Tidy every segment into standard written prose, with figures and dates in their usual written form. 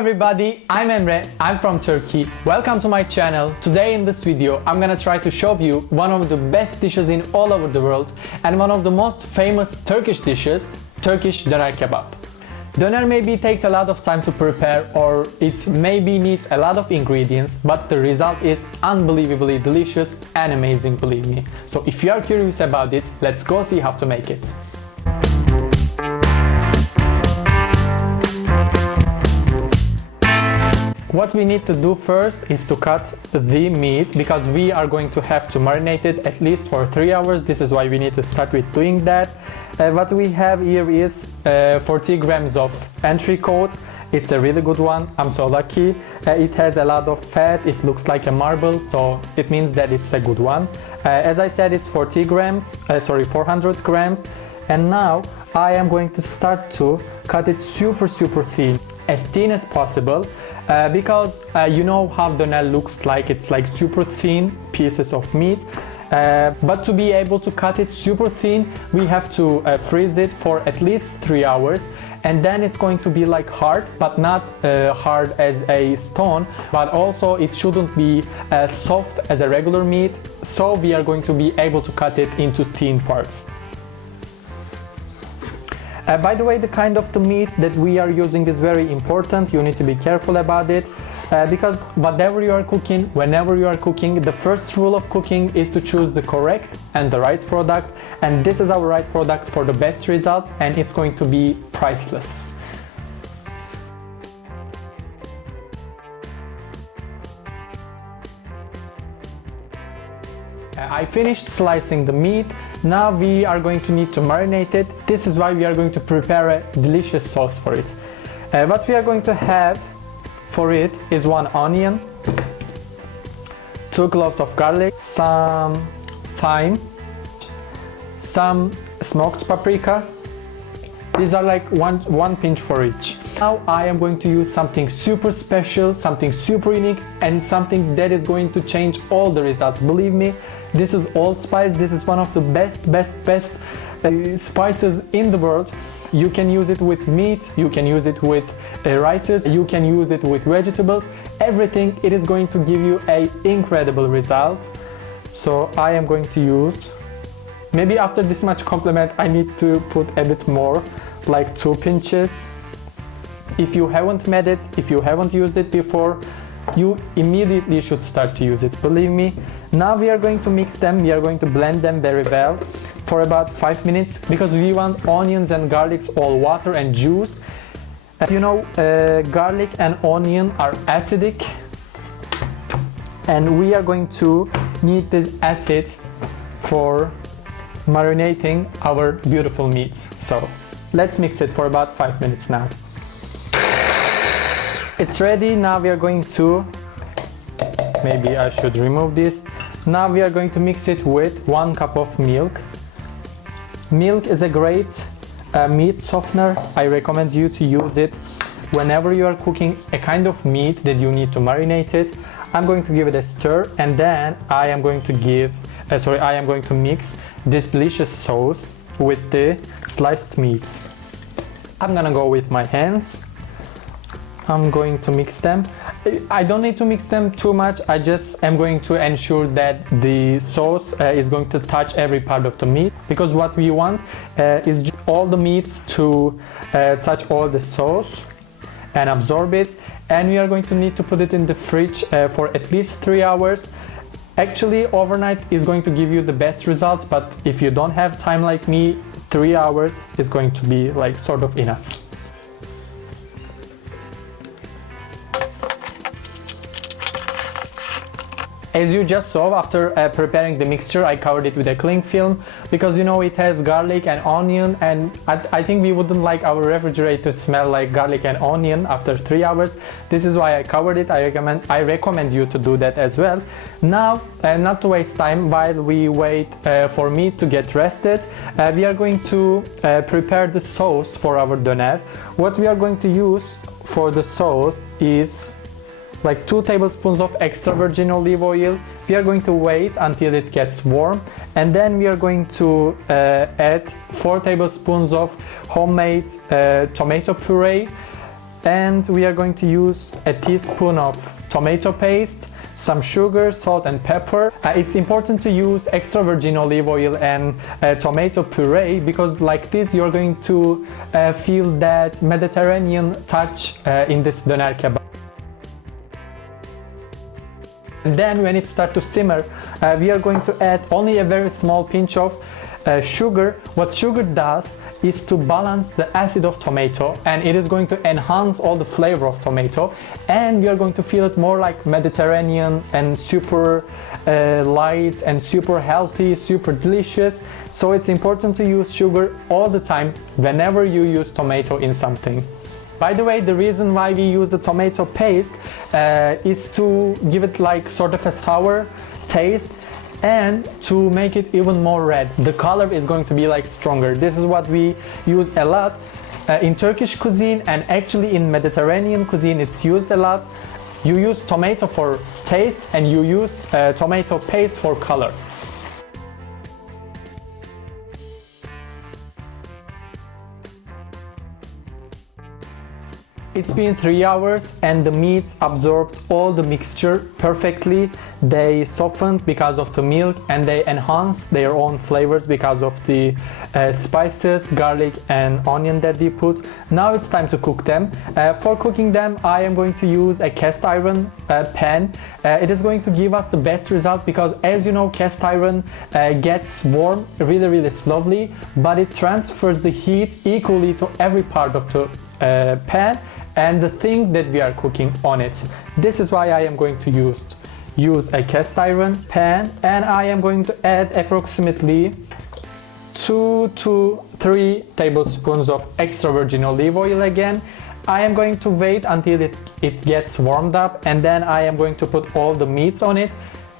everybody, I'm Emre, I'm from Turkey. Welcome to my channel. Today in this video I'm gonna try to show you one of the best dishes in all over the world and one of the most famous Turkish dishes, Turkish döner kebab. Döner maybe takes a lot of time to prepare or it maybe needs a lot of ingredients, but the result is unbelievably delicious and amazing, believe me. So if you are curious about it, let's go see how to make it. What we need to do first is to cut the meat because we are going to have to marinate it at least for 3 hours. This is why we need to start with doing that. What we have here is 40 grams of entrecote. It's a really good one. I'm so lucky. It has a lot of fat. It looks like a marble, so it means that it's a good one. As I said, it's 400 grams. And now I am going to start to cut it super thin, as thin as possible, because you know how döner looks like. It's like super thin pieces of meat, but to be able to cut it super thin, we have to freeze it for at least 3 hours, and then it's going to be like hard, but not hard as a stone, but also it shouldn't be as soft as a regular meat, so we are going to be able to cut it into thin parts. By the way, the kind of the meat that we are using is very important. You need to be careful about it because whatever you are cooking, whenever you are cooking, the first rule of cooking is to choose the correct and the right product, and this is our right product for the best result, and it's going to be priceless. I finished slicing the meat. Now we are going to need to marinate it. This is why we are going to prepare a delicious sauce for it. What we are going to have for it is 1 onion, 2 cloves of garlic, some thyme, some smoked paprika. These are like one pinch for each. Now I am going to use something super special, something super unique, and something that is going to change all the results. Believe me, this is allspice. This is one of the best spices in the world. You can use it with meat, you can use it with rices, you can use it with vegetables, everything. It is going to give you an incredible result. So I am going to use, maybe after this much compliment I need to put a bit more, like 2 pinches. If you haven't made it, if you haven't used it before, you immediately should start to use it, believe me. Now we are going to mix them, we are going to blend them very well for about 5 minutes because we want onions and garlics all water and juice. As you know, garlic and onion are acidic, and we are going to need this acid for marinating our beautiful meat. So let's mix it for about 5 minutes now. It's ready. Now we are going to, maybe I should remove this. Now we are going to mix it with 1 cup of milk. Milk is a great meat softener. I recommend you to use it whenever you are cooking a kind of meat that you need to marinate it. I'm going to give it a stir, and then I am going to mix this delicious sauce with the sliced meats. I'm gonna go with my hands. I'm going to mix them. I don't need to mix them too much. I just am going to ensure that the sauce is going to touch every part of the meat, because what we want is all the meats to touch all the sauce and absorb it. And we are going to need to put it in the fridge for at least 3 hours. Actually, overnight is going to give you the best result, but if you don't have time like me, 3 hours is going to be like sort of enough. As you just saw, after preparing the mixture, I covered it with a cling film because you know it has garlic and onion, and I think we wouldn't like our refrigerator to smell like garlic and onion after 3 hours. This is why I covered it. I recommend you to do that as well. Now, not to waste time while we wait for meat to get rested, we are going to prepare the sauce for our döner. What we are going to use for the sauce is like 2 tablespoons of extra virgin olive oil. We are going to wait until it gets warm, and then we are going to add 4 tablespoons of homemade tomato puree. and we are going to use a teaspoon of tomato paste, some sugar, salt and pepper. It's important to use extra virgin olive oil and tomato puree, because like this you're going to feel that Mediterranean touch in this döner kebab. And then when it starts to simmer, we are going to add only a very small pinch of sugar. What sugar does is to balance the acid of tomato, and it is going to enhance all the flavor of tomato, and we are going to feel it more like Mediterranean and super light and super healthy, super delicious. So it's important to use sugar all the time whenever you use tomato in something. By the way, the reason why we use the tomato paste is to give it like sort of a sour taste and to make it even more red. The color is going to be like stronger. This is what we use a lot in Turkish cuisine, and actually in Mediterranean cuisine it's used a lot. You use tomato for taste and you use tomato paste for color. It's been 3 hours and the meats absorbed all the mixture perfectly. They softened because of the milk, and they enhanced their own flavors because of the spices, garlic and onion that we put. Now it's time to cook them. For cooking them, I am going to use a cast iron pan. It is going to give us the best result because, as you know, cast iron gets warm really slowly, but it transfers the heat equally to every part of the pan and the thing that we are cooking on it. This is why I am going to use a cast iron pan, and I am going to add approximately 2 to 3 tablespoons of extra virgin olive oil again. I am going to wait until it gets warmed up, and then I am going to put all the meats on it,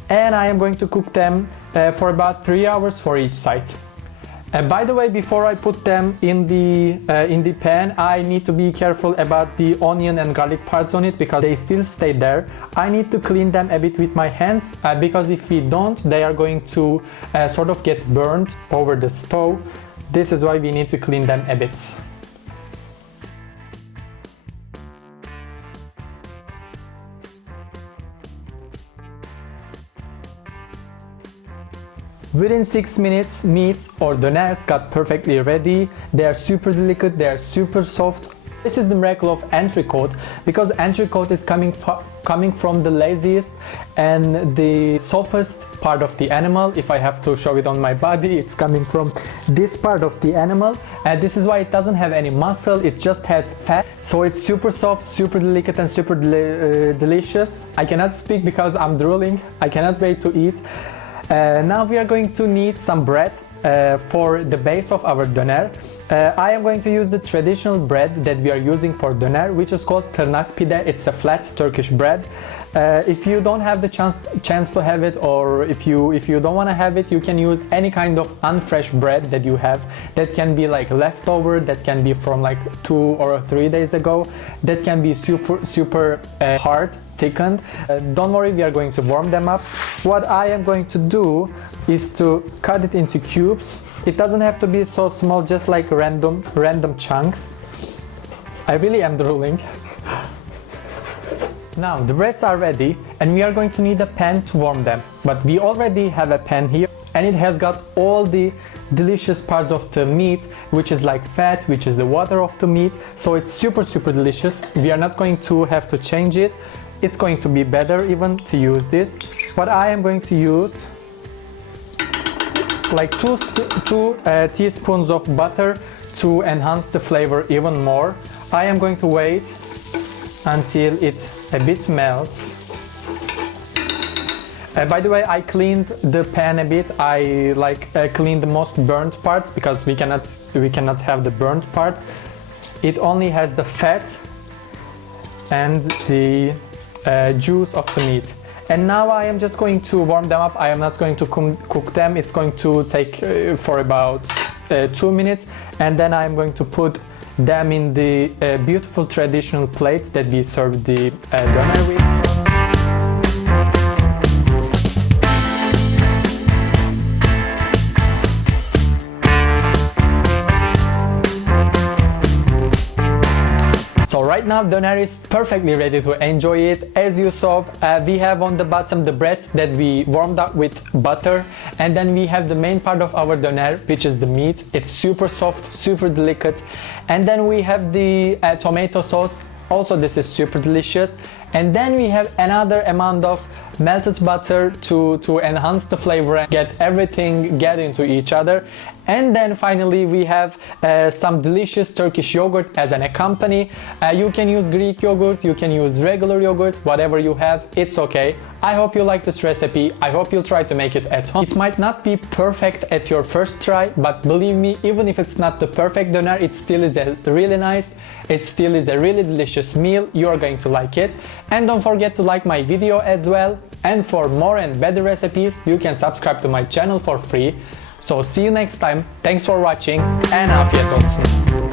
and I am going to cook them for about 3 hours for each side. By the way, before I put them in the pan, I need to be careful about the onion and garlic parts on it because they still stay there. I need to clean them a bit with my hands because if we don't, they are going to sort of get burned over the stove. This is why we need to clean them a bit. Within 6 minutes, meats or döners got perfectly ready. They are super delicate, they are super soft. This is the miracle of entrecote, because entrecote is coming from the laziest and the softest part of the animal. If I have to show it on my body, it's coming from this part of the animal, and this is why it doesn't have any muscle, it just has fat. So it's super soft, super delicate and super delicious. I cannot speak because I'm drooling. I cannot wait to eat. Now we are going to need some bread for the base of our döner. I am going to use the traditional bread that we are using for döner, which is called tırnak pide. It's a flat Turkish bread. If you don't have the chance to have it, or if you don't want to have it, you can use any kind of unfresh bread that you have. That can be like leftover, that can be from like 2 or 3 days ago, that can be super hard, thickened. Don't worry, we are going to warm them up. What I am going to do is to cut it into cubes. It doesn't have to be so small, just like random chunks. I really am drooling. Now the breads are ready and we are going to need a pan to warm them. But we already have a pan here and it has got all the delicious parts of the meat, which is like fat, which is the water of the meat. So it's super delicious. We are not going to have to change it. It's going to be better even to use this. What I am going to use like 2 teaspoons of butter to enhance the flavor even more. I am going to wait until it a bit melts. By the way, I cleaned the pan a bit. I cleaned the most burnt parts because we cannot have the burnt parts. It only has the fat and the juice of the meat. And now I am just going to warm them up. I am not going to cook them. It's going to take for about 2 minutes, and then I am going to put them in the beautiful traditional plate that we serve the döner with. So right now doner is perfectly ready to enjoy it. As you saw, we have on the bottom the breads that we warmed up with butter, and then we have the main part of our doner, which is the meat. It's super soft, super delicate, and then we have the tomato sauce. Also, this is super delicious. And then we have another amount of melted butter to enhance the flavor and get everything get into each other. And then finally we have some delicious Turkish yogurt as an accompany. You can use Greek yogurt, you can use regular yogurt, whatever you have, it's okay. I hope you like this recipe. I hope you'll try to make it at home. It might not be perfect at your first try, but believe me, even if it's not the perfect doner, it still is really nice. It still is a really delicious meal. You're going to like it. And don't forget to like my video as well. And for more and better recipes, you can subscribe to my channel for free. So see you next time. Thanks for watching and afiyet olsun.